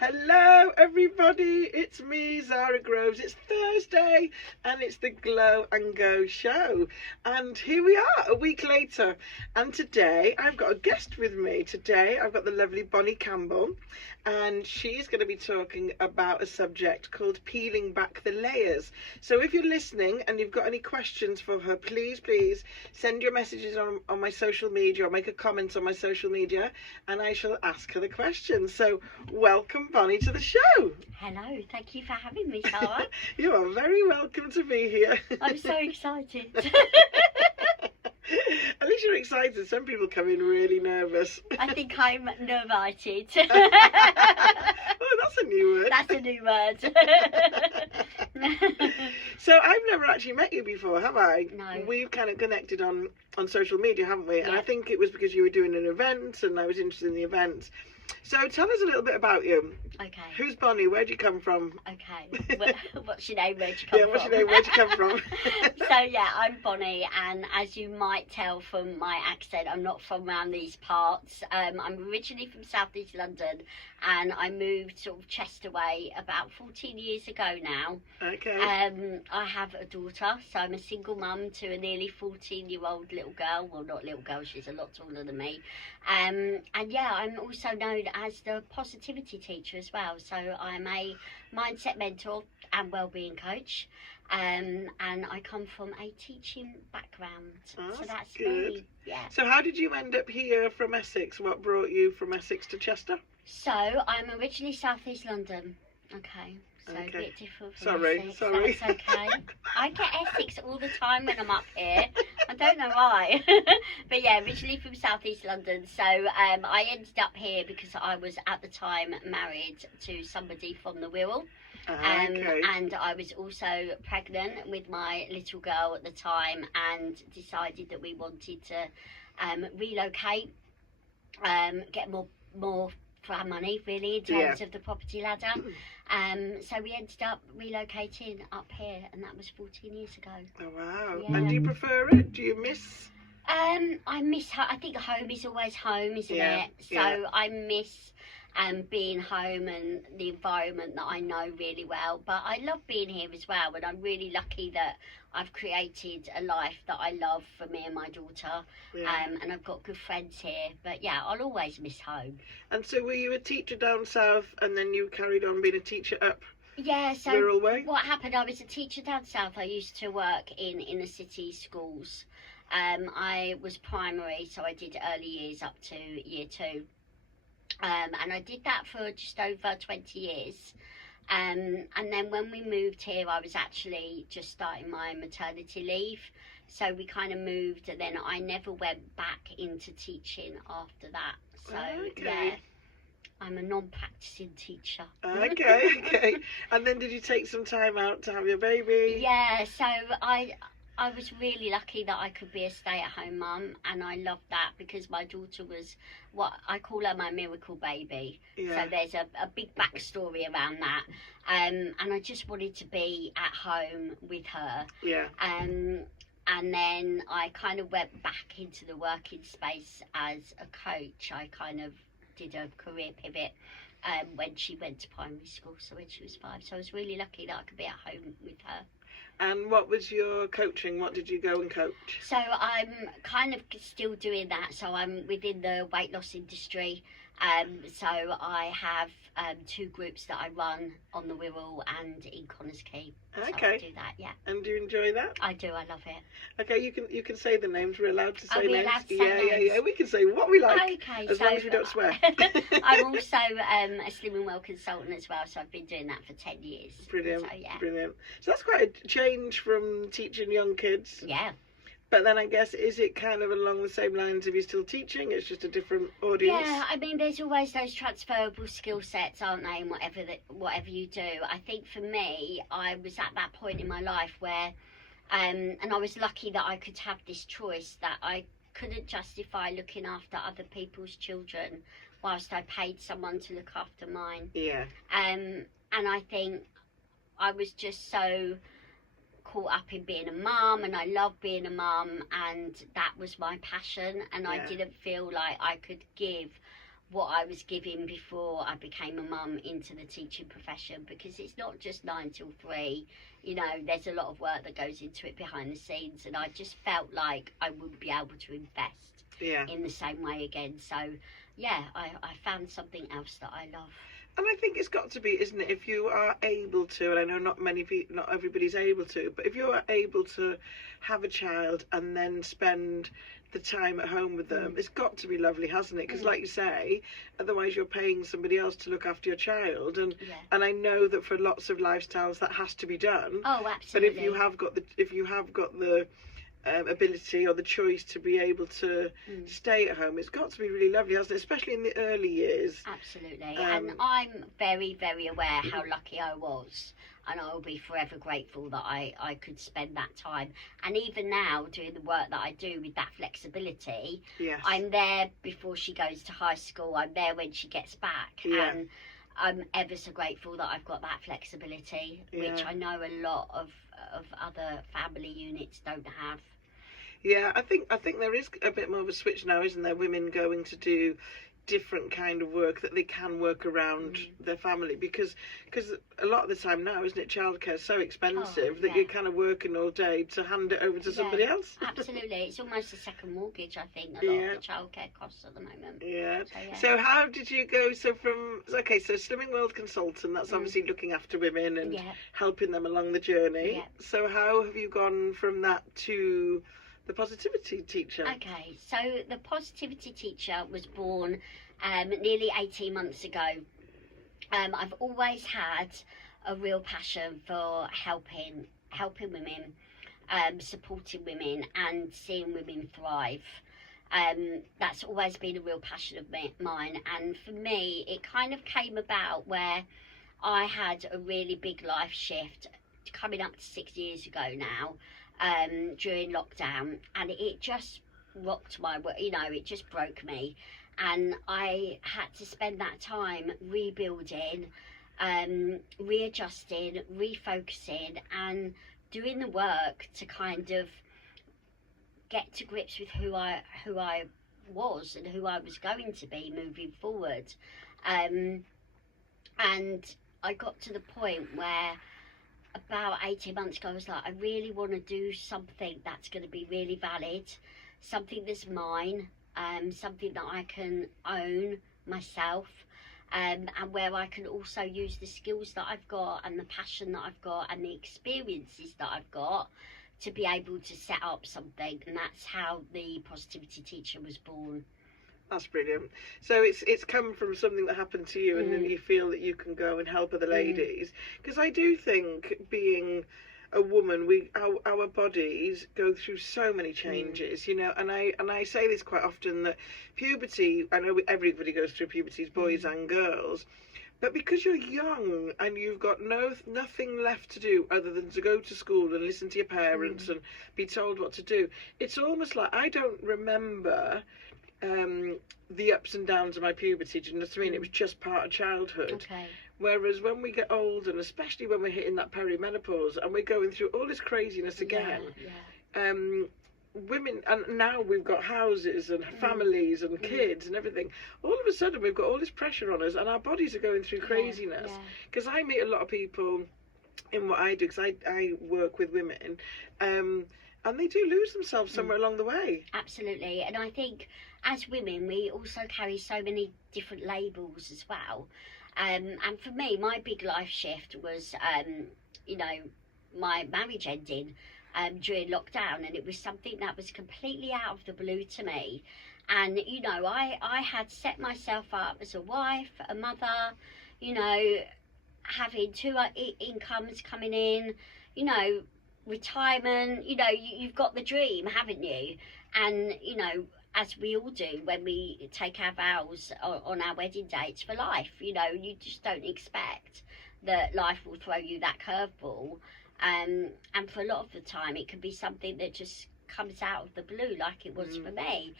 Hello everybody, it's me, Zara Groves. It's Thursday and it's the Glow and Go show. And here we are, a week later. And today I've got a guest with me. Today I've got the lovely Bonnie Campbell, and she's going to be talking about a subject called peeling back the layers. So if you're listening and you've got any questions for her, please send your messages on my social media, or make a comment on my social media, and I shall ask her the questions. So welcome, Bonnie, to the show. Hello, thank you for having me, Sarah. You are very welcome to be here. I'm so excited. At least you're excited. Some people come in really nervous. I think I'm nervited. Oh, that's a new word. That's a new word. So I've never actually met you before, have I? No. We've kind of connected on social media, haven't we? Yeah. And I think it was because you were doing an event and I was interested in the event. So tell us a little bit about you. Okay. Who's Bonnie? Where'd you come from? Okay. What's your name? Where'd you come from? What's your name? Where'd you come from? So yeah, I'm Bonnie, and as you might tell from my accent, I'm not from around these parts. I'm originally from South East London, and I moved sort of Chester way about 14 years ago now. Okay. I have a daughter, so I'm a single mum to a nearly 14-year-old little girl. Well, not little girl, she's a lot taller than me. And yeah, I'm also known as the positivity teacher as well. So I'm a mindset mentor and wellbeing coach. And I come from a teaching background. Oh, so that's good. me. Yeah. So how did you end up here from Essex? What brought you from Essex to Chester? So I'm originally South East London. Okay. So Okay. a bit different from Sorry. Essex. Sorry. That's okay. I get Essex all the time when I'm up here. I don't know why. But yeah, originally from South East London. So I ended up here because I was at the time married to somebody from the Wirral. Okay. And I was also pregnant with my little girl at the time, and decided that we wanted to relocate, get more for our money, really, in terms of the property ladder. So we ended up relocating up here, and that was 14 years ago. Oh wow. Yeah. And do you prefer it? Do you miss? I miss I think home is always home, isn't Yeah, it? So yeah. I miss being home and the environment that I know really well. But I love being here as well, and I'm really lucky that I've created a life that I love for me and my daughter. Yeah. And I've got good friends here. But yeah, I'll always miss home. And so were you a teacher down south, and then you carried on being a teacher up Yeah, so Wirral way? what happened, I was a teacher down south. I used to work in inner city schools. I was primary, so I did early years up to year 2. And I did that for just over 20 years. And then when we moved here, I was actually just starting my maternity leave. So we kind of moved, and then I never went back into teaching after that. So Okay. yeah, I'm a non-practicing teacher. Okay. And then did you take some time out to have your baby? Yeah, so I was really lucky that I could be a stay-at-home mum, and I loved that because my daughter was, what I call her, my miracle baby. Yeah. So there's a big backstory around that, and I just wanted to be at home with her. Yeah. And then I kind of went back into the working space as a coach. I kind of did a career pivot when she went to primary school, so when she was 5. So I was really lucky that I could be at home with her. And what was your coaching? What did you go and coach? So I'm kind of still doing that. So I'm within the weight loss industry. So I have 2 groups that I run on the Wirral and in Connors Quay. Okay. So I do that, yeah. And do you enjoy that? I do, I love it. Okay, you can say the names. We're allowed to say Are we names. allowed to say names? Yeah. We can say what we like. Okay, as long as we don't swear. I'm also a Slim and Well consultant as well, so I've been doing that for 10 years. Brilliant, So, yeah. brilliant. So that's quite a change from teaching young kids. Yeah. But then I guess, is it kind of along the same lines of you still teaching? It's just a different audience? Yeah, I mean, there's always those transferable skill sets, aren't they, in whatever you do. I think for me, I was at that point in my life where, and I was lucky that I could have this choice, that I couldn't justify looking after other people's children whilst I paid someone to look after mine. Yeah. And I think I was just so caught up in being a mum, and I love being a mum, and that was my passion, and I Yeah. didn't feel like I could give what I was giving before I became a mum into the teaching profession, because it's not just 9 till 3. You know, there's a lot of work that goes into it behind the scenes, and I just felt like I wouldn't be able to invest in the same way again. So yeah, I found something else that I love. And I think it's got to be, isn't it, if you are able to, and I know not many people, not everybody's able to, but if you are able to have a child and then spend the time at home with them, it's got to be lovely, hasn't it? Because like you say, otherwise you're paying somebody else to look after your child, and I know that for lots of lifestyles that has to be done. Oh, absolutely. But if you have got the ability or the choice to be able to stay at home, it's got to be really lovely, hasn't it? Especially in the early years. Absolutely. And I'm very, very aware how lucky I was, and I will be forever grateful that I could spend that time. And even now, doing the work that I do with that flexibility, I'm there before she goes to high school, I'm there when she gets back, and I'm ever so grateful that I've got that flexibility, which I know a lot of other family units don't have. Yeah, I think there is a bit more of a switch now, isn't there? Women going to do different kind of work that they can work around their family, because a lot of the time now, isn't it, childcare is so expensive that you're kind of working all day to hand it over to somebody else. Absolutely. It's almost a second mortgage, I think, a lot of the childcare costs at the moment. So how did you go, so Slimming World Consultant, that's obviously looking after women and helping them along the journey. So how have you gone from that to the positivity teacher? Okay, so the positivity teacher was born nearly 18 months ago. I've always had a real passion for helping women, supporting women and seeing women thrive. That's always been a real passion of mine, and for me it kind of came about where I had a really big life shift coming up to 6 years ago now, during lockdown, and it just rocked my world, it just broke me, and I had to spend that time rebuilding, readjusting, refocusing, and doing the work to kind of get to grips with who I was and who I was going to be moving forward. And I got to the point where about 18 months ago I was like, I really want to do something that's going to be really valid, something that's mine, something that I can own myself, and where I can also use the skills that I've got and the passion that I've got and the experiences that I've got to be able to set up something. And that's how the positivity teacher was born. That's brilliant. So it's come from something that happened to you, and then you feel that you can go and help other ladies. Because I do think, being a woman, our bodies go through so many changes, and I say this quite often, that puberty, I know everybody goes through puberty, boys and girls, but because you're young and you've got nothing left to do other than to go to school and listen to your parents and be told what to do, it's almost like I don't remember the ups and downs of my puberty. Do you know what I mean? It was just part of childhood. Okay. Whereas when we get older, and especially when we're hitting that perimenopause and we're going through all this craziness again, women, and now we've got houses and families and kids and everything, all of a sudden we've got all this pressure on us, and our bodies are going through craziness. Because I meet a lot of people in what I do, because I work with women, and they do lose themselves somewhere along the way. Absolutely. And I think as women we also carry so many different labels as well, and for me my big life shift was my marriage ending during lockdown, and it was something that was completely out of the blue to me. And I had set myself up as a wife, a mother, having two incomes coming in, retirement, you've got the dream, haven't you? And as we all do when we take our vows on our wedding dates for life, you just don't expect that life will throw you that curveball, and for a lot of the time it can be something that just comes out of the blue, like it was for me.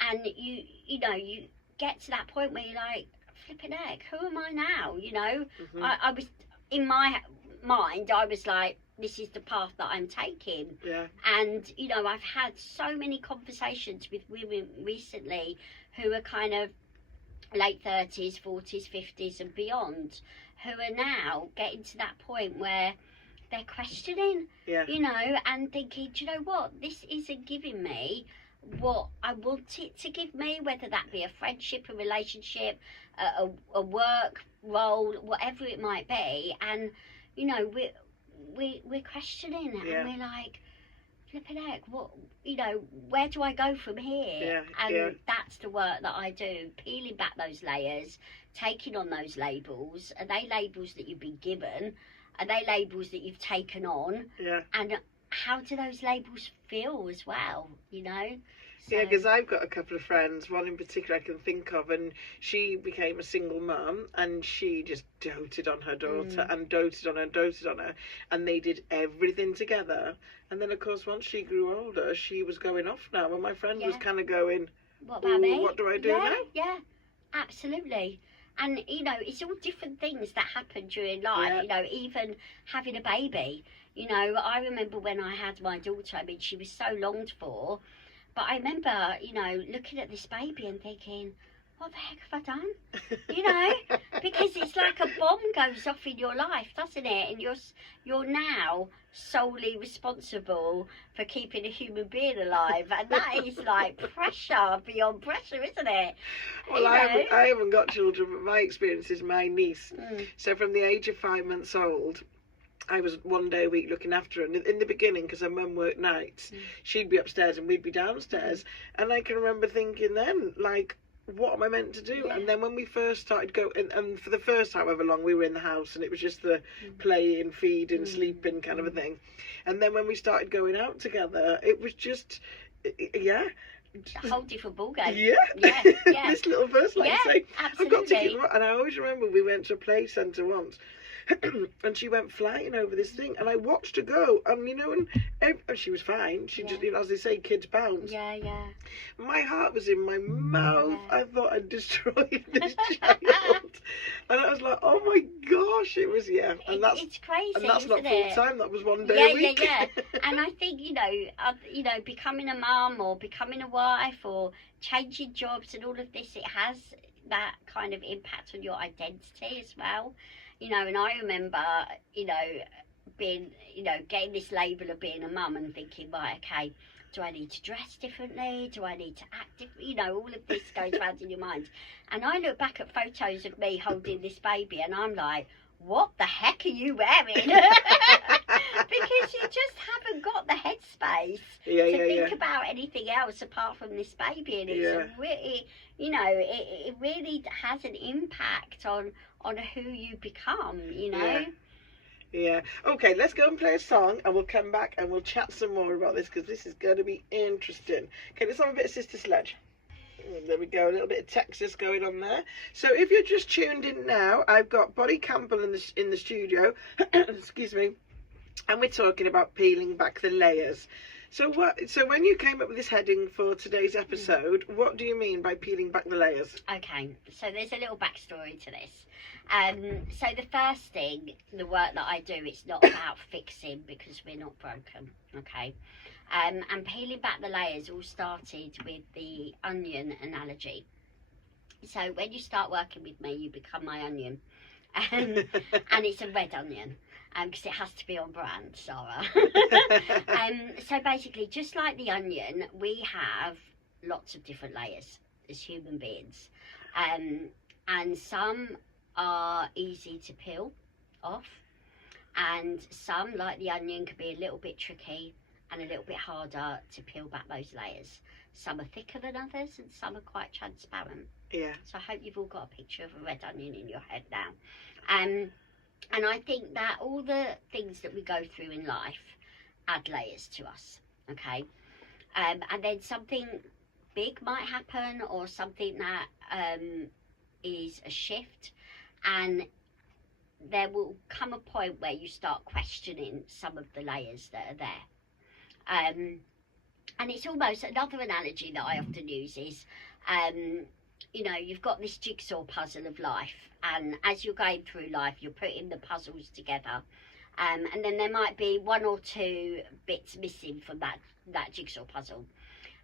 And you get to that point where you're like, flipping heck, who am I now? I was, in my mind, I was like, this is the path that I'm taking. And I've had so many conversations with women recently who are kind of late 30s, 40s, 50s and beyond, who are now getting to that point where they're questioning, you know, and thinking, do you know what, this isn't giving me what I want it to give me, whether that be a friendship, a relationship, a work role, whatever it might be. And, you know, we're questioning it, and we're like, flipping heck, what, you know, where do I go from here? And that's the work that I do, peeling back those layers, taking on those labels. Are they labels that you've been given? Are they labels that you've taken on? And how do those labels feel as well, you know? So, yeah, because I've got a couple of friends, one in particular I can think of, and she became a single mum, and she just doted on her daughter and doted on her, and they did everything together. And then, of course, once she grew older, she was going off now, and my friend was kind of going, what about me? What do I do now? Yeah, absolutely. And, you know, it's all different things that happen during life, you know, even having a baby. You know, I remember when I had my daughter, I mean, she was so longed for, but I remember, you know, looking at this baby and thinking, what the heck have I done? You know, because it's like a bomb goes off in your life, doesn't it? And you're now solely responsible for keeping a human being alive, and that is like pressure beyond pressure, isn't it? Well, I haven't got children, but my experience is my niece. So from the age of 5 months old, I was one day a week looking after her, and in the beginning, because her mum worked nights, she'd be upstairs and we'd be downstairs, and I can remember thinking then, like, what am I meant to do? And then when we first started going, and for the first however long we were in the house, and it was just the playing, feeding, sleeping kind of a thing, and then when we started going out together, it was just a whole different ballgame. This little first, like say, I've got to keep, and I always remember we went to a play centre once, and she went flying over this thing, and I watched her go, and you know, and she was fine. She just, you know, as they say, kids bounce. My heart was in my mouth. I thought I'd destroyed this child, and I was like, oh my gosh, it was and that's it's crazy, and that's not full time. That was one day a week. And I think you know, becoming a mum or becoming a wife or changing jobs and all of this, it has that kind of impact on your identity as well. You know, and I remember, you know, being, you know, getting this label of being a mum and thinking, right, okay, do I need to dress differently? Do I need to act differently? You know, all of this goes around in your mind. And I look back at photos of me holding this baby, and I'm like, what the heck are you wearing? Because you just haven't got the headspace to think about anything else apart from this baby. And it's really, you know, it really has an impact on who you become, you know. Okay, let's go and play a song, and we'll come back and we'll chat some more about this, because this is going to be interesting. Okay, let's have a bit of Sister Sledge. There we go, a little bit of Texas going on there. So if you're just tuned in now, I've got Bonnie Campbell in the studio excuse me, and we're talking about peeling back the layers. So when you came up with this heading for today's episode, what do you mean by peeling back the layers? Okay, so there's a little backstory to this. So the first thing, the work that I do, it's not about fixing, because we're not broken, okay? And peeling back the layers all started with the onion analogy. So when you start working with me, you become my onion. And it's a red onion, because it has to be on brand, Sarah. So basically, just like the onion, we have lots of different layers as human beings. And some are easy to peel off, and some, like the onion, can be a little bit tricky and a little bit harder to peel back those layers. Some are thicker than others, and some are quite transparent. So I hope you've all got a picture of a red onion in your head now. And I think that all the things that we go through in life add layers to us, okay? And then something big might happen, or something that is a shift, and there will come a point where you start questioning some of the layers that are there. And it's almost, another analogy that I often use is, you know, you've got this jigsaw puzzle of life, and as you're going through life, you're putting the puzzles together, and then there might be one or two bits missing from that jigsaw puzzle.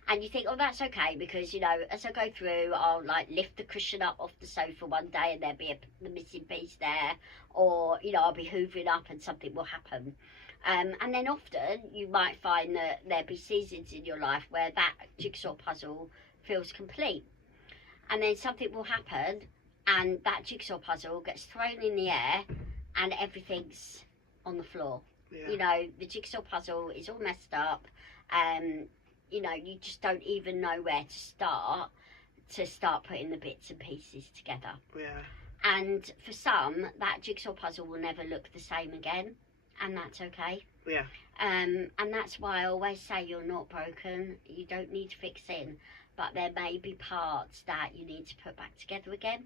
And you think, oh, that's okay, because, you know, as I go through, I'll like lift the cushion up off the sofa one day and there'll be the missing piece there, or, you know, I'll be hoovering up and something will happen. And then often you might find that there'll be seasons in your life where that jigsaw puzzle feels complete. And then something will happen and that jigsaw puzzle gets thrown in the air and everything's on the floor. Yeah. You know, the jigsaw puzzle is all messed up. You know, you just don't even know where to start putting the bits and pieces together. Yeah. And for some, that jigsaw puzzle will never look the same again, and that's okay. Yeah. And that's why I always say you're not broken. You don't need fixing, but there may be parts that you need to put back together again.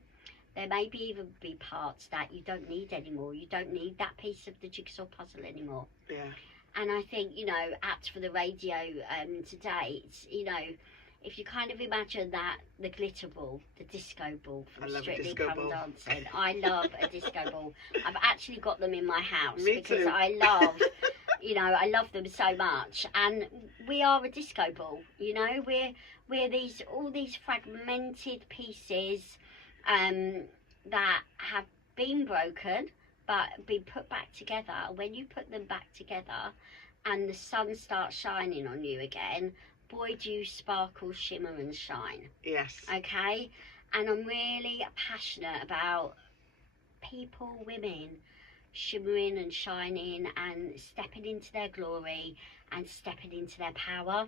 There may even be parts that you don't need anymore. You don't need that piece of the jigsaw puzzle anymore. Yeah. And I think, you know, apt for the radio today, it's, you know, if you kind of imagine that, the glitter ball, the disco ball from Strictly Come Dancing. I love a disco ball. I've actually got them in my house. Me because too. I love, you know, I love them so much. And we are a disco ball, you know, we're all these fragmented pieces that have been broken, but been put back together. When you put them back together and the sun starts shining on you again, boy, do you sparkle, shimmer and shine. Yes. Okay? And I'm really passionate about people, women, shimmering and shining and stepping into their glory and stepping into their power.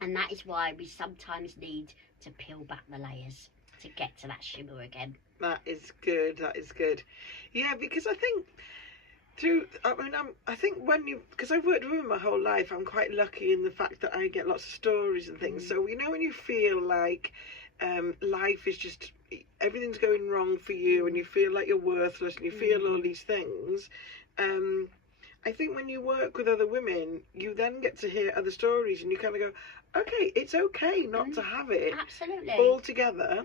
And that is why we sometimes need to peel back the layers to get to that shimmer again. That is good. That is good. Yeah, because I think because I've worked with women my whole life, I'm quite lucky in the fact that I get lots of stories and things. So, you know, when you feel like life is just, everything's going wrong for you and you feel like you're worthless and you feel all these things, I think when you work with other women, you then get to hear other stories and you kind of go, okay, it's okay not to have it Absolutely. all together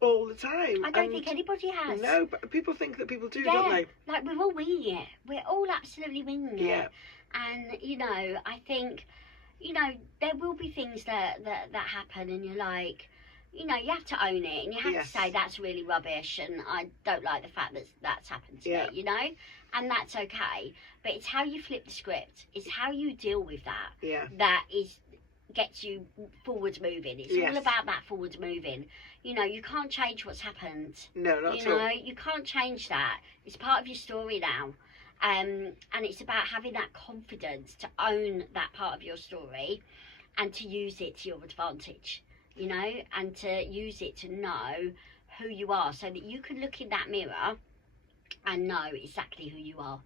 all the time. I don't think anybody has. No, but people think that people do, Yeah, don't they? like we're all winging it. We're all absolutely winging Yeah. it. And, you know, I think, you know, there will be things that happen and you're like, you know, you have to own it and you have Yes. to say that's really rubbish and I don't like the fact that that's happened to Yeah. me, you know, and that's okay. But it's how you flip the script. It's how you deal with that. Yeah. That gets you forward moving. It's Yes. all about that forward moving. You know, you can't change what's happened. No, not You at all. know, you can't change that. It's part of your story now. And it's about having that confidence to own that part of your story and to use it to your advantage, you know, and to use it to know who you are so that you can look in that mirror and know exactly who you are.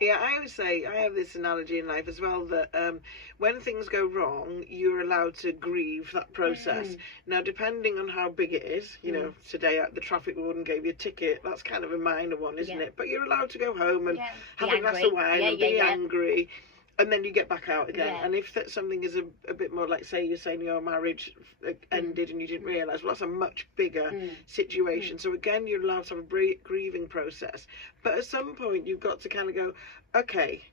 Yeah, I always say, I have this analogy in life as well, that when things go wrong, you're allowed to grieve that process. Now, depending on how big it is, you know, today the traffic warden gave you a ticket, that's kind of a minor one, isn't it? But you're allowed to go home and have a glass of wine and be angry, and then you get back out again. And if that something is a bit more like, say, you're saying your marriage ended and you didn't realise, well, that's a much bigger situation. So again, you're allowed to have a grieving process. But at some point, you've got to kind of go, okay,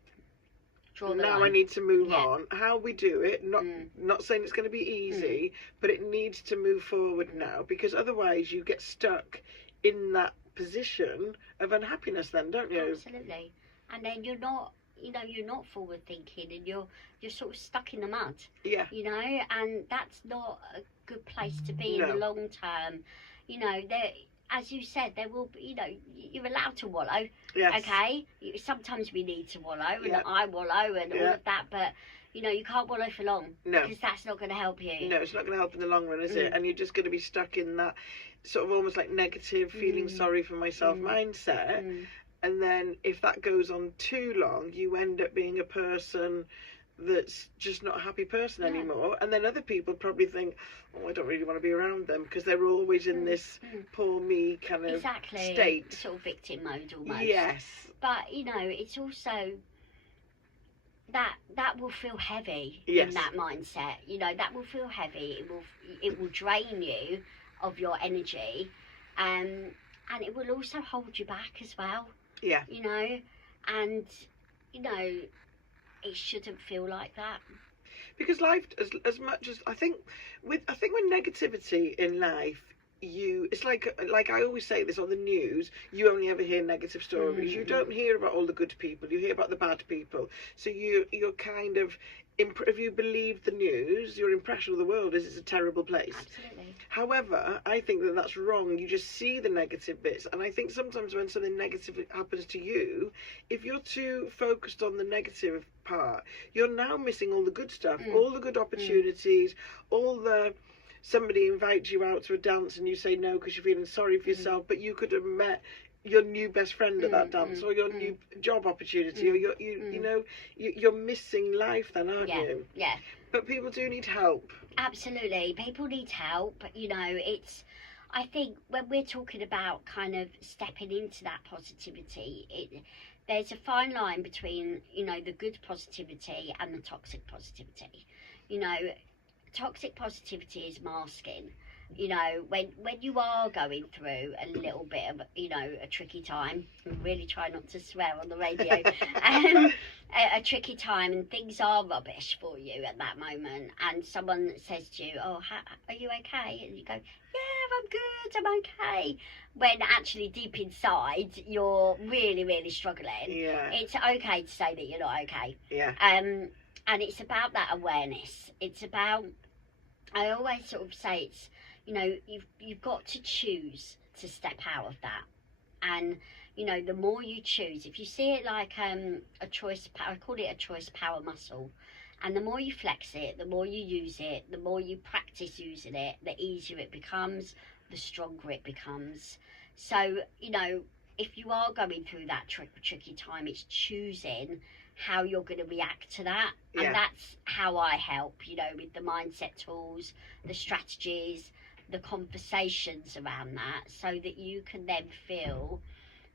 now I need to move on. How we do it, not saying it's going to be easy, but it needs to move forward now, because otherwise you get stuck in that position of unhappiness then, don't you? Absolutely. And then you're not, you know, you're not forward thinking and you're sort of stuck in the mud. Yeah. You know, and that's not a good place to be in the long term. You know, there, as you said, there will be, you know, you're allowed to wallow. Yes. Okay? Sometimes we need to wallow and I wallow and all of that, but you know, you can't wallow for long. No. Because that's not going to help you. No, it's not going to help in the long run, is it? And you're just going to be stuck in that sort of almost like negative, feeling sorry for myself mindset. And then if that goes on too long, you end up being a person that's just not a happy person anymore. And then other people probably think, oh, I don't really want to be around them, because they're always in this poor me kind of state. Sort of victim mode almost. Yes. But, you know, it's also that will feel heavy Yes. in that mindset. You know, that will feel heavy. It will drain you of your energy, and it will also hold you back as well. Yeah. You know, and you know, it shouldn't feel like that. Because life, as much as I think with negativity in life, it's like I always say this on the news. You only ever hear negative stories. You don't hear about all the good people. You hear about the bad people. So you're kind of, if you believe the news, your impression of the world is it's a terrible place. Absolutely. However, I think that that's wrong. You just see the negative bits, and I think sometimes when something negative happens to you, if you're too focused on the negative part, you're now missing all the good stuff, all the good opportunities, all the, somebody invites you out to a dance and you say no because you're feeling sorry for yourself, but you could have met your new best friend at that dance, or your new job opportunity, or you're missing life then, aren't you? Yeah. But people do need help. Absolutely, people need help. You know, I think when we're talking about kind of stepping into that positivity, there's a fine line between, you know, the good positivity and the toxic positivity. You know, toxic positivity is masking. You know, when you are going through a little bit of, you know, a tricky time, really try not to swear on the radio, a tricky time, and things are rubbish for you at that moment, and someone says to you, oh, are you okay? And you go, yeah, I'm good, I'm okay. When actually deep inside, you're really, really struggling. Yeah. It's okay to say that you're not okay. Yeah. And it's about that awareness. It's about, I always sort of say it's, you know, you've got to choose to step out of that. And, you know, the more you choose, if you see it like a choice, I call it a choice power muscle. And the more you flex it, the more you use it, the more you practice using it, the easier it becomes, the stronger it becomes. So, you know, if you are going through that tricky time, it's choosing how you're going to react to that. Yeah. And that's how I help, you know, with the mindset tools, the strategies, the conversations around that, so that you can then feel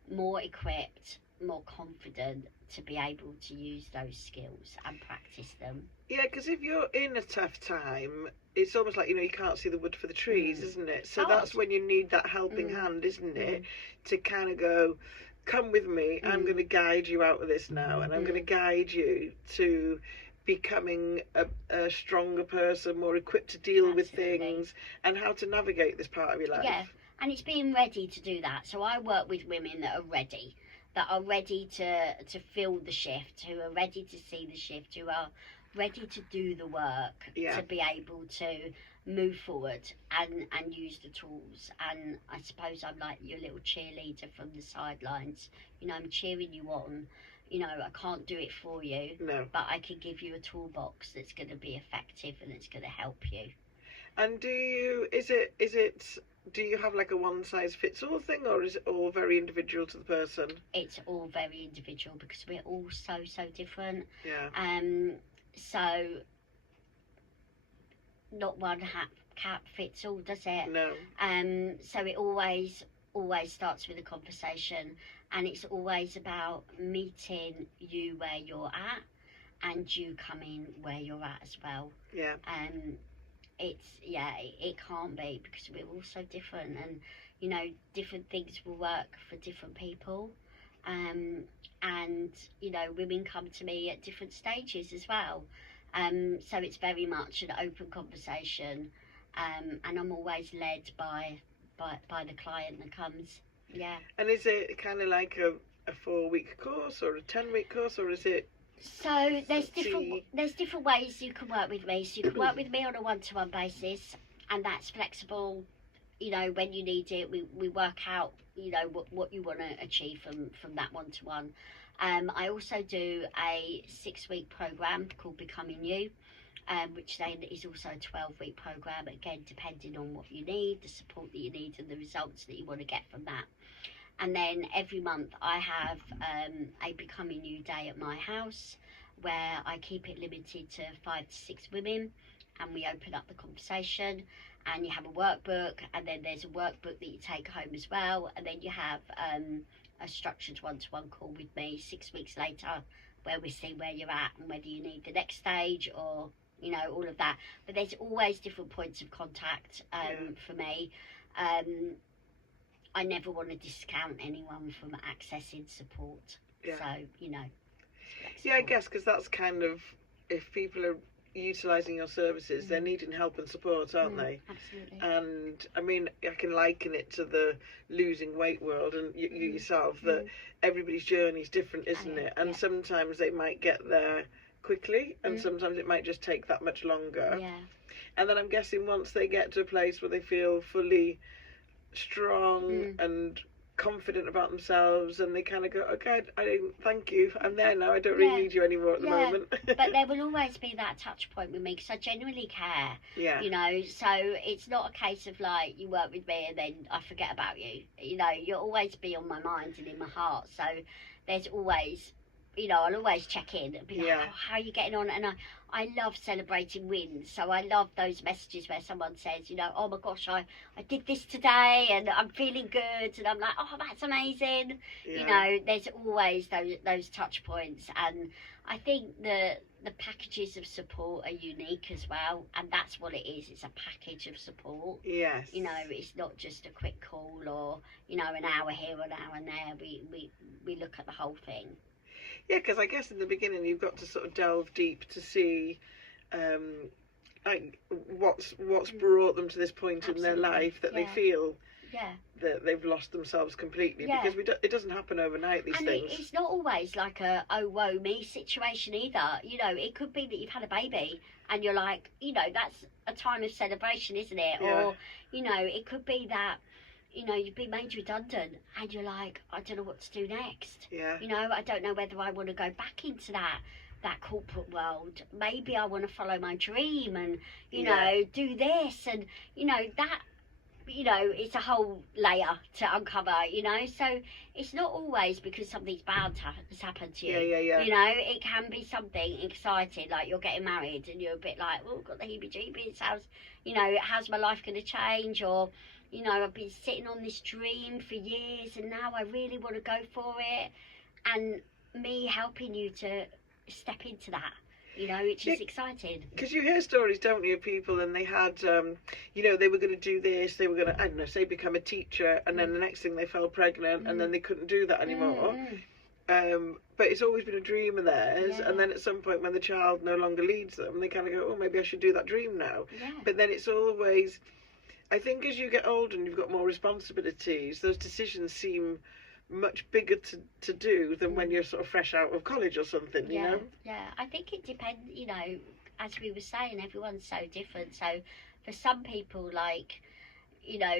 more equipped, more confident to be able to use those skills and practice them. Yeah, because if you're in a tough time, it's almost like, you know, you can't see the wood for the trees, isn't it? So that's when you need that helping hand, isn't it? To kind of go, come with me, I'm going to guide you out of this now, and I'm going to guide you to becoming a stronger person, more equipped to deal with things, and how to navigate this part of your life. Yeah, and it's being ready to do that. So I work with women that are ready to feel the shift, who are ready to see the shift, who are ready to do the work, to be able to move forward and use the tools. And I suppose I'm like your little cheerleader from the sidelines. You know, I'm cheering you on. You know, I can't do it for you, but I can give you a toolbox that's going to be effective and it's going to help you. And do you have like a one size fits all thing, or is it all very individual to the person? It's all very individual because we're all so different. Yeah. So not one cap fits all, does it? No. So it always starts with a conversation, and it's always about meeting you where you're at and you coming where you're at as well. Yeah. It can't be, because we're all so different, and you know, different things will work for different people. And you know, women come to me at different stages as well. So it's very much an open conversation, and I'm always led by the client that comes. Yeah. And is it kind of like a 4-week course or a 10-week course, or is it? So there's different ways you can work with me. So you can work with me on a one-to-one basis, and that's flexible. You know, when you need it, we work out, you know, what you want to achieve from that one-to-one. I also do a 6-week program called Becoming You, which then is also a 12-week program, again depending on what you need, the support that you need, and the results that you want to get from that. And then every month I have a Becoming You day at my house, where I keep it limited to 5 to 6 women, and we open up the conversation, and you have a workbook, and then there's a workbook that you take home as well, and then you have a structured one-to-one call with me 6 weeks later, where we see where you're at and whether you need the next stage, or you know, all of that. But there's always different points of contact for me. I never want to discount anyone from accessing support. So, you know. Yeah, I guess, because that's kind of, if people are utilising your services, they're needing help and support, aren't they? Absolutely. And I mean, I can liken it to the losing weight world, and you yourself, that everybody's journey is different, isn't it? And sometimes they might get there quickly, and sometimes it might just take that much longer. Yeah. And then I'm guessing once they get to a place where they feel fully strong and confident about themselves, and they kind of go, okay, I thank you, I'm there now, I don't really need you anymore at the moment. But there will always be that touch point with me, because I genuinely care. Yeah. You know, so it's not a case of like, you work with me and then I forget about you. You know, you'll always be on my mind and in my heart. So there's always, you know, I'll always check in and be like, oh, how are you getting on? And I love celebrating wins. So I love those messages where someone says, you know, oh my gosh, I did this today and I'm feeling good. And I'm like, oh, that's amazing. Yeah. You know, there's always those touch points. And I think the packages of support are unique as well. And that's what it is. It's a package of support. Yes. You know, it's not just a quick call or, you know, an hour here, an hour there. We look at the whole thing. Yeah, because I guess in the beginning you've got to sort of delve deep to see like what's brought them to this point in their life that they feel that they've lost themselves completely, because it doesn't happen overnight, these things. It's not always like a oh woe me situation either. You know, it could be that you've had a baby and you're like, you know, that's a time of celebration, isn't it? Or, you know, it could be that, you know, you've been made redundant and you're like, I don't know what to do next. Yeah. You know, I don't know whether I want to go back into that corporate world. Maybe I want to follow my dream and, you know, do this. And, you know, that, you know, it's a whole layer to uncover, you know. So it's not always because something's bad has happened to you. Yeah. You know, it can be something exciting, like you're getting married and you're a bit like, oh, got the heebie-jeebies. How's my life going to change? Or, you know, I've been sitting on this dream for years and now I really want to go for it. And me helping you to step into that, you know, which is exciting. Because you hear stories, don't you, of people, and they had, you know, they were going to do this, they were going to, I don't know, say become a teacher, and then the next thing they fell pregnant, and then they couldn't do that anymore. But it's always been a dream of theirs, and then at some point when the child no longer leads them, they kind of go, oh, maybe I should do that dream now. But then it's always, I think as you get older and you've got more responsibilities, those decisions seem much bigger to do than when you're sort of fresh out of college or something, you know? Yeah, I think it depends, you know, as we were saying, everyone's so different. So for some people, like, you know,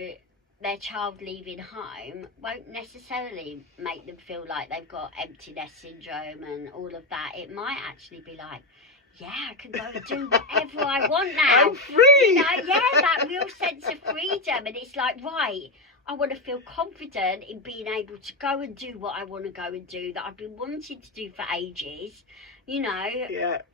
their child leaving home won't necessarily make them feel like they've got empty nest syndrome and all of that. It might actually be like, yeah, I can go and do whatever I want now. I'm free! You know, that real sense of freedom. And it's like, right, I want to feel confident in being able to go and do what I want to go and do, that I've been wanting to do for ages, you know.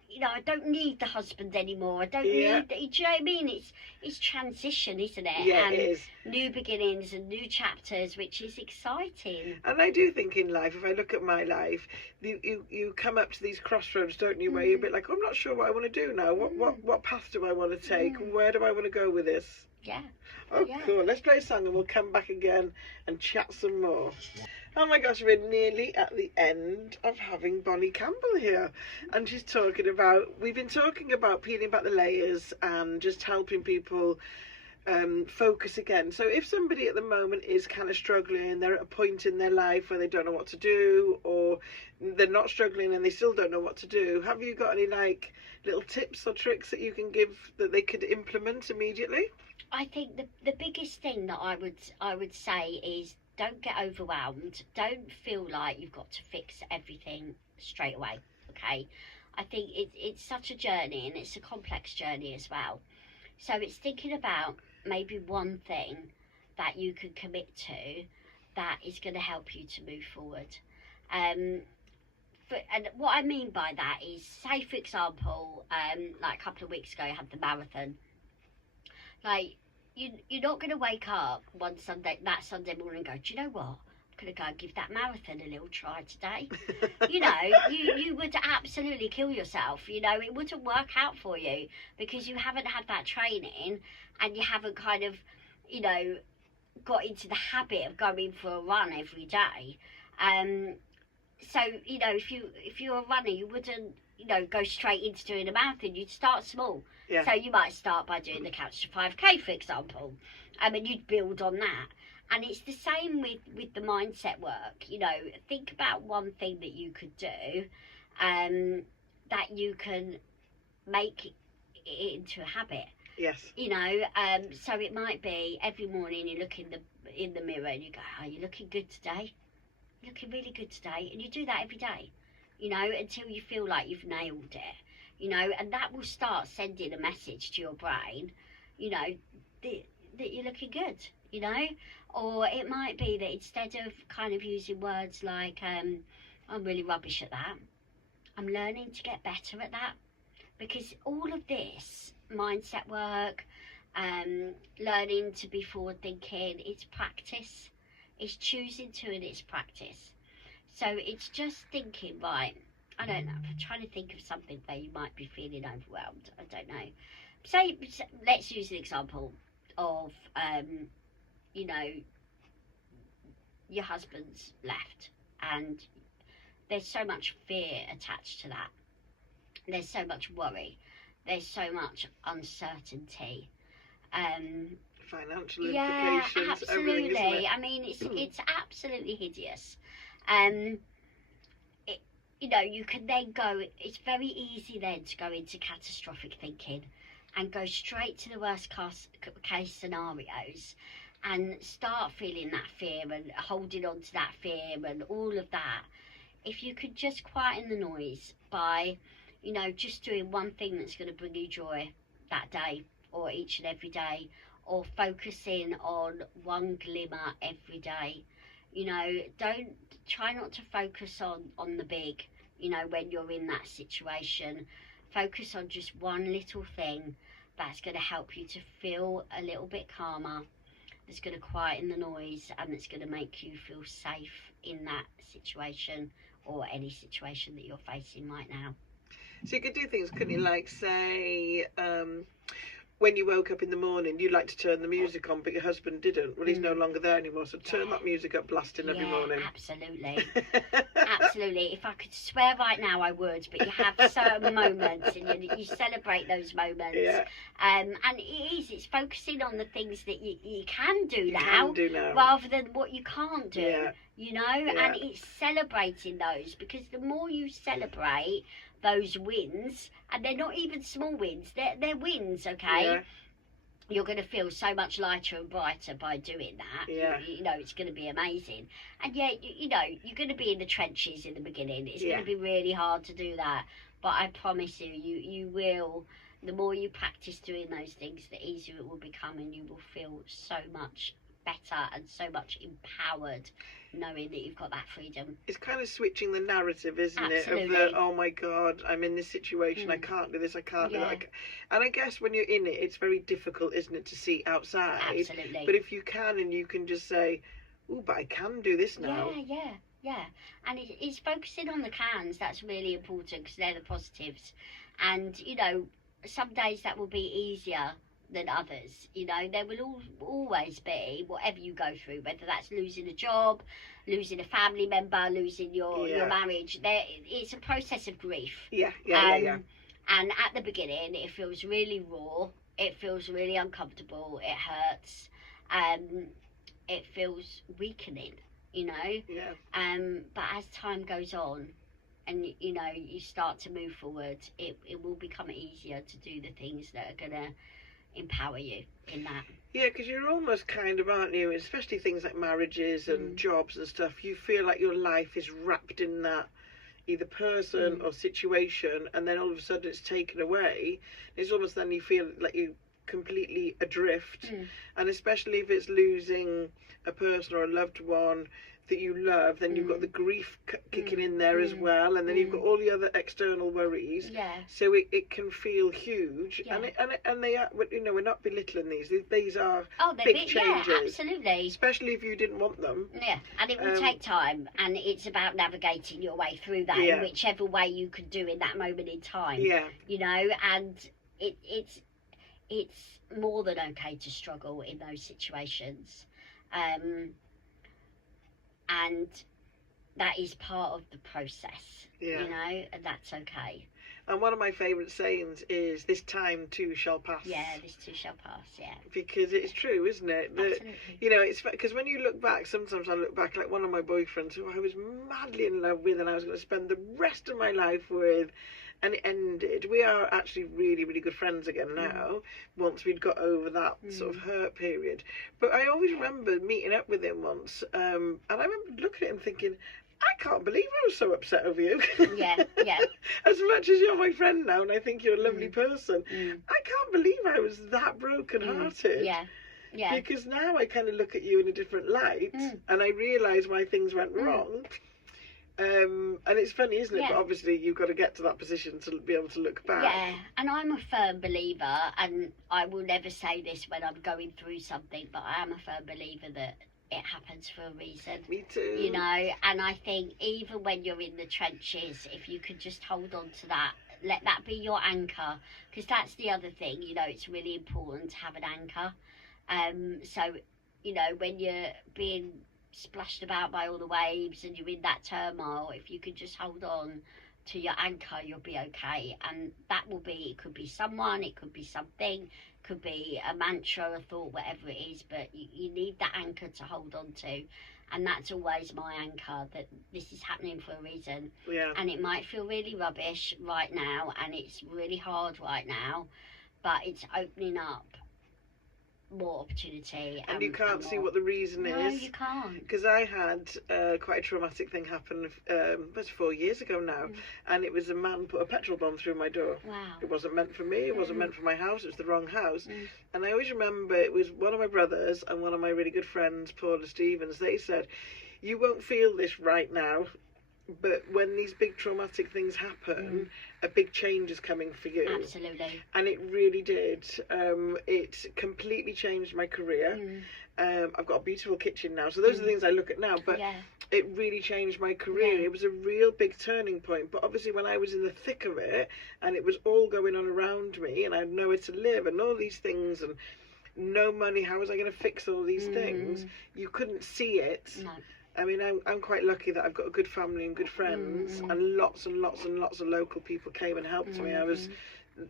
You know, I don't need the husband anymore. I don't need, do you know what I mean? It's transition, isn't it? Yeah, and it is. New beginnings and new chapters, which is exciting. And I do think in life, if I look at my life, you come up to these crossroads, don't you, where you're a bit like, I'm not sure what I want to do now. What path do I want to take? Where do I want to go with this? Yeah. Cool. Let's play a song and we'll come back again and chat some more. Oh my gosh, we're nearly at the end of having Bonnie Campbell here. And she's talking about, we've been talking about peeling back the layers and just helping people focus again. So if somebody at the moment is kind of struggling, they're at a point in their life where they don't know what to do, or they're not struggling and they still don't know what to do, have you got any like little tips or tricks that you can give that they could implement immediately? I think the biggest thing that I would say is, don't get overwhelmed. Don't feel like you've got to fix everything straight away, okay? I think it's such a journey, and it's a complex journey as well. So it's thinking about maybe one thing that you can commit to that is going to help you to move forward. And what I mean by that is, say for example, like a couple of weeks ago I had the marathon. Like, you're not going to wake up that Sunday morning and go, do you know what? I'm going to go and give that marathon a little try today. You know, you would absolutely kill yourself. You know, it wouldn't work out for you because you haven't had that training and you haven't kind of, you know, got into the habit of going for a run every day. So, you know, if you're a runner, you wouldn't, you know, go straight into doing a marathon. You'd start small. Yeah. So you might start by doing the Couch to 5K, for example. I mean, you'd build on that. And it's the same with the mindset work. You know, think about one thing that you could do, that you can make it into a habit. Yes. You know, so it might be every morning you look in the mirror and you go, "Oh, you're looking good today. You're looking really good today," and you do that every day. You know, until you feel like you've nailed it. You know, and that will start sending a message to your brain. You know, that you're looking good. You know, or it might be that instead of kind of using words like, "I'm really rubbish at that," I'm learning to get better at that. Because all of this mindset work, learning to be forward thinking, it's practice. It's choosing to, and it's practice. So it's just thinking, right, I don't know, I'm trying to think of something where you might be feeling overwhelmed. I don't know. Say, let's use an example of, you know, your husband's left and there's so much fear attached to that. There's so much worry. There's so much uncertainty. Financial Yeah, implications, absolutely. everything, isn't it? I mean, it's absolutely hideous. You know, you can then go. It's very easy then to go into catastrophic thinking, and go straight to the worst case scenarios, and start feeling that fear and holding on to that fear and all of that. If you could just quieten the noise by, you know, just doing one thing that's going to bring you joy that day or each and every day, or focusing on one glimmer every day. You know, try not to focus on the big, you know, when you're in that situation. Focus on just one little thing that's going to help you to feel a little bit calmer, that's going to quieten the noise, and that's going to make you feel safe in that situation or any situation that you're facing right now. So you could do things, couldn't you? Like, say, when you woke up in the morning, you'd like to turn the music on, but your husband didn't. Well, he's no longer there anymore, so turn that music up blasting every morning. Absolutely. Absolutely. If I could swear right now, I would, but you have certain moments, and you celebrate those moments. Yeah. And it's focusing on the things that you can do now, rather than what you can't do. Yeah. You know, and it's celebrating those, because the more you celebrate those wins, and they're not even small wins, they're wins, okay? Yeah. You're going to feel so much lighter and brighter by doing that. Yeah. You know, it's going to be amazing. And yeah, you know, you're going to be in the trenches in the beginning. It's going to be really hard to do that. But I promise you will, the more you practice doing those things, the easier it will become, and you will feel so much better and so much empowered, knowing that you've got that freedom. It's kind of switching the narrative, isn't Absolutely. it? Of the, oh my God, I'm in this situation, I can't do this, I can't do that. And I guess when you're in it, it's very difficult, isn't it, to see outside. Absolutely. But if you can, and you can just say, oh, but I can do this now. Yeah. And it's focusing on the cans that's really important, because they're the positives. And, you know, some days that will be easier than others. You know, there will always be, whatever you go through, whether that's losing a job, losing a family member, losing your marriage, it's a process of grief. Yeah. And at the beginning it feels really raw, it feels really uncomfortable, it hurts, it feels weakening, you know. But as time goes on, and you know, you start to move forward, it will become easier to do the things that are gonna empower you in that. Yeah, because you're almost kind of, aren't you, especially things like marriages and jobs and stuff, you feel like your life is wrapped in that either person or situation, and then all of a sudden it's taken away. It's almost then you feel like you completely adrift. And especially if it's losing a person or a loved one that you love, then you've got the grief kicking in there as well, and then you've got all the other external worries. So it can feel huge. And they are, you know, we're not belittling these are big changes. Yeah, absolutely. Especially if you didn't want them. Yeah, and it will take time, and it's about navigating your way through that in whichever way you can do in that moment in time. You know, and it's more than okay to struggle in those situations. And that is part of the process, Yeah. you know, and that's okay. And one of my favourite sayings is, "This time too shall pass." Yeah, this too shall pass, yeah. Because it's true, isn't it? That, Absolutely. you know, it's because when you look back, sometimes I look back like one of my boyfriends who I was madly in love with and I was going to spend the rest of my life with, and it ended. We are actually really, really good friends again now, once we'd got over that sort of hurt period. But I always remember meeting up with him once, and I remember looking at him thinking, I can't believe I was so upset over you. Yeah, yeah. As much as you're my friend now and I think you're a lovely person, I can't believe I was that broken-hearted. Yeah, yeah. Because now I kind of look at you in a different light and I realise why things went wrong. And it's funny, isn't it? Yeah. But obviously you've got to get to that position to be able to look back. Yeah, and I'm a firm believer, and I will never say this when I'm going through something, but I am a firm believer that it happens for a reason. Me too. You know, and I think even when you're in the trenches, if you could just hold on to that, let that be your anchor, because that's the other thing, you know, it's really important to have an anchor. So, you know, when you're being splashed about by all the waves and you're in that turmoil, if you could just hold on to your anchor, you'll be okay. And that will be, it could be someone, it could be something, could be a mantra, a thought, whatever it is, but you need that anchor to hold on to. And that's always my anchor, that this is happening for a reason. Yeah. And it might feel really rubbish right now, and it's really hard right now, but it's opening up more opportunity. And you can't see what the reason is. No, you can't. Because I had quite a traumatic thing happen, it was 4 years ago now, and it was a man put a petrol bomb through my door. Wow. It wasn't meant for me, it wasn't meant for my house, it was the wrong house. And I always remember it was one of my brothers and one of my really good friends, Paula Stevens, they said, you won't feel this right now, but when these big traumatic things happen, a big change is coming for you. Absolutely. And it really did. It completely changed my career. I've got a beautiful kitchen now, so those are the things I look at now, but it really changed my career. It was a real big turning point, but obviously when I was in the thick of it and it was all going on around me and I had nowhere to live and all these things and no money, how was I going to fix all these things? You couldn't see it. No. I mean, I'm quite lucky that I've got a good family and good friends, and lots and lots and lots of local people came and helped me. I was,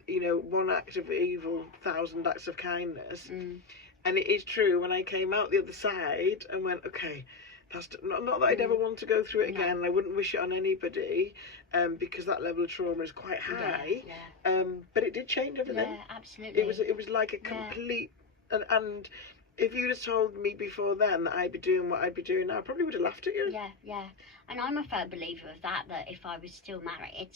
you know, one act of evil, 1,000 acts of kindness. And it is true, when I came out the other side and went, okay, that's not that I'd ever want to go through it again. I wouldn't wish it on anybody, because that level of trauma is quite high. But it did change everything. Yeah, absolutely. It was like a complete, and if you'd have told me before then that I'd be doing what I'd be doing now, I probably would have laughed at you. Yeah, yeah. And I'm a firm believer of that if I was still married,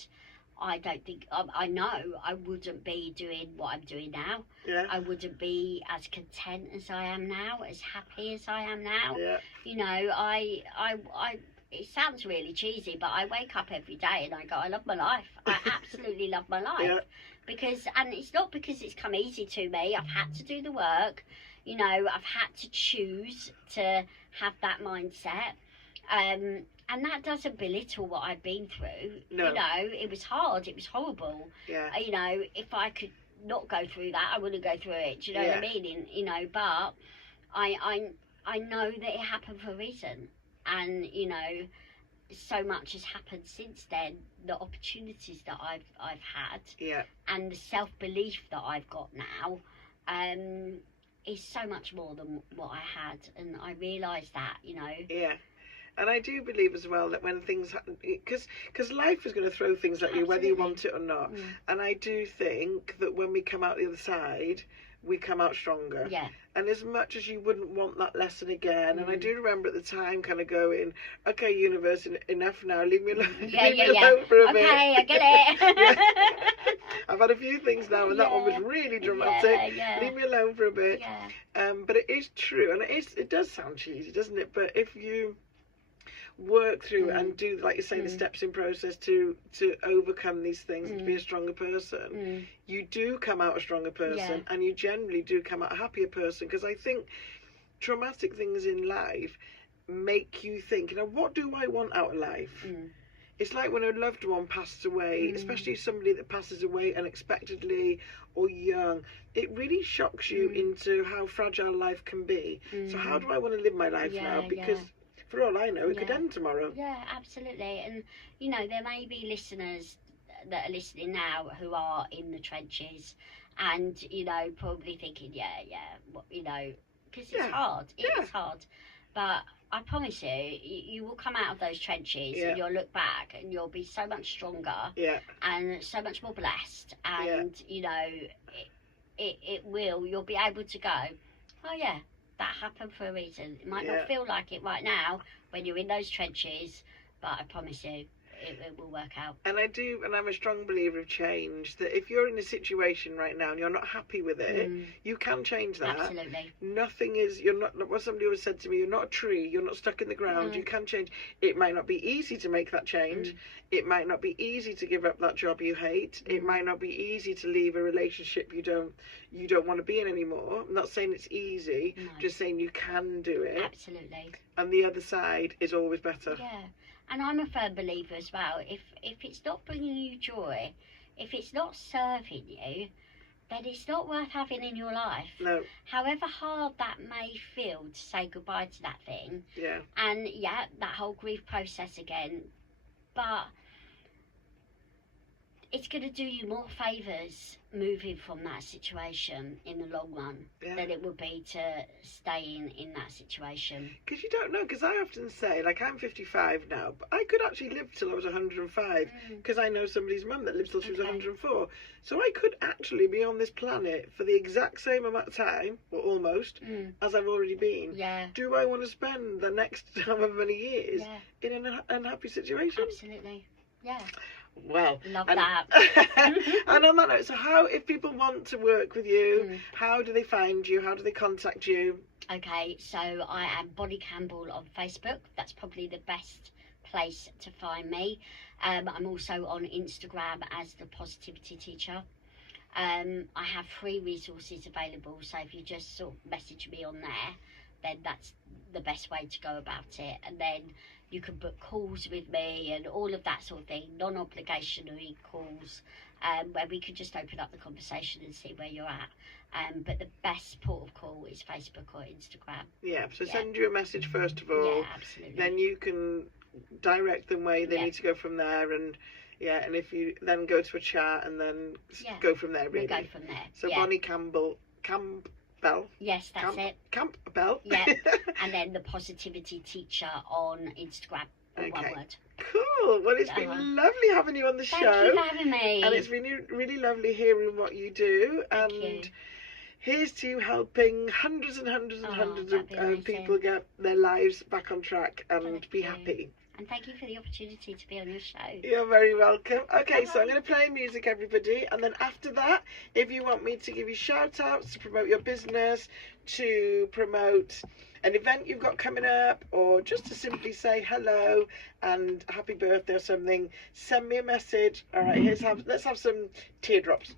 I don't think, I know I wouldn't be doing what I'm doing now. Yeah. I wouldn't be as content as I am now, as happy as I am now. Yeah. You know, I it sounds really cheesy, but I wake up every day and I go, I love my life. I absolutely love my life. Yeah. Because, and it's not because it's come easy to me. I've had to do the work. You know, I've had to choose to have that mindset. And that doesn't belittle what I've been through. No. You know, it was hard. It was horrible. Yeah. You know, if I could not go through that, I wouldn't go through it. Do you know what I mean? And, you know, but I know that it happened for a reason. And, you know, so much has happened since then. The opportunities that I've had. Yeah. And the self-belief that I've got now. Is so much more than what I had, and I realise that, you know. Yeah, and I do believe as well that when things happen, because life is going to throw things at you whether you want it or not, and I do think that when we come out the other side, we come out stronger. Yeah. And as much as you wouldn't want that lesson again, and I do remember at the time kind of going, okay, universe, enough now, leave me alone, alone for a bit. Okay, I get it. I've had a few things now, and that one was really dramatic. Leave me alone for a bit. But it is true, and it does sound cheesy, doesn't it? But if you work through and do, like you say, the steps in process to overcome these things and to be a stronger person, you do come out a stronger person, and you generally do come out a happier person. Because I think traumatic things in life make you think, you know, what do I want out of life? It's like when a loved one passes away, especially somebody that passes away unexpectedly or young, it really shocks you into how fragile life can be. So how do I want to live my life now? Because For all I know, it could Yeah. end tomorrow. Yeah, absolutely. And you know, there may be listeners that are listening now who are in the trenches, and you know, probably thinking, you know, because it's Yeah. hard. It Yeah. is hard, but I promise you, you will come out of those trenches Yeah. and you'll look back and you'll be so much stronger Yeah. and so much more blessed. And you know, you'll be able to go, oh yeah, that happened for a reason. It might not feel like it right now when you're in those trenches, but I promise you, it will work out. And I'm a strong believer of change, that if you're in a situation right now and you're not happy with it, you can change that. Absolutely. Nothing is, you're not, what somebody always said to me, you're not a tree, you're not stuck in the ground, you can change. It might not be easy to make that change. It might not be easy to give up that job you hate. It might not be easy to leave a relationship you don't want to be in anymore. I'm not saying it's easy, just saying you can do it. Absolutely. And the other side is always better. Yeah. And I'm a firm believer as well, if it's not bringing you joy, if it's not serving you, then it's not worth having in your life. No. However hard that may feel to say goodbye to that thing. Yeah. And that whole grief process again. But it's going to do you more favours moving from that situation in the long run than it would be to staying in that situation. Because you don't know, because I often say, like, I'm 55 now, but I could actually live till I was 105, because I know somebody's mum that lived till she was 104. So I could actually be on this planet for the exact same amount of time, or almost, as I've already been. Yeah. Do I want to spend the next however many years in an unhappy situation? Absolutely. Yeah. Well, love that. And on that note, so how, if people want to work with you, how do they find you? How do they contact you? Okay, so I am Bonnie Campbell on Facebook. That's probably the best place to find me. I'm also on Instagram as the Positivity Teacher. I have free resources available, so if you just sort of message me on there, then that's the best way to go about it. And then you can book calls with me and all of that sort of thing, non-obligatory calls, where we can just open up the conversation and see where you're at. But the best port of call is Facebook or Instagram. Yeah, so send you a message first of all. Yeah, absolutely. Then you can direct them where they need to go from there, and and if you then go to a chat and then go from there, really. We'll go from there. So Bonnie Campbell. Yes, that's it. Campbell. Yeah, and then the Positivity Teacher on Instagram. One word. Cool. Well, it's been lovely having you on the show. Thank you for having me. And it's really, really lovely hearing what you do. Thank you. Here's to you helping hundreds and hundreds and hundreds of people get their lives back on track and be happy. And thank you for the opportunity to be on your show. You're very welcome. Okay, so I'm going to play music, everybody. And then after that, if you want me to give you shout outs, to promote your business, to promote an event you've got coming up, or just to simply say hello and happy birthday or something, send me a message. All right, let's have some teardrops.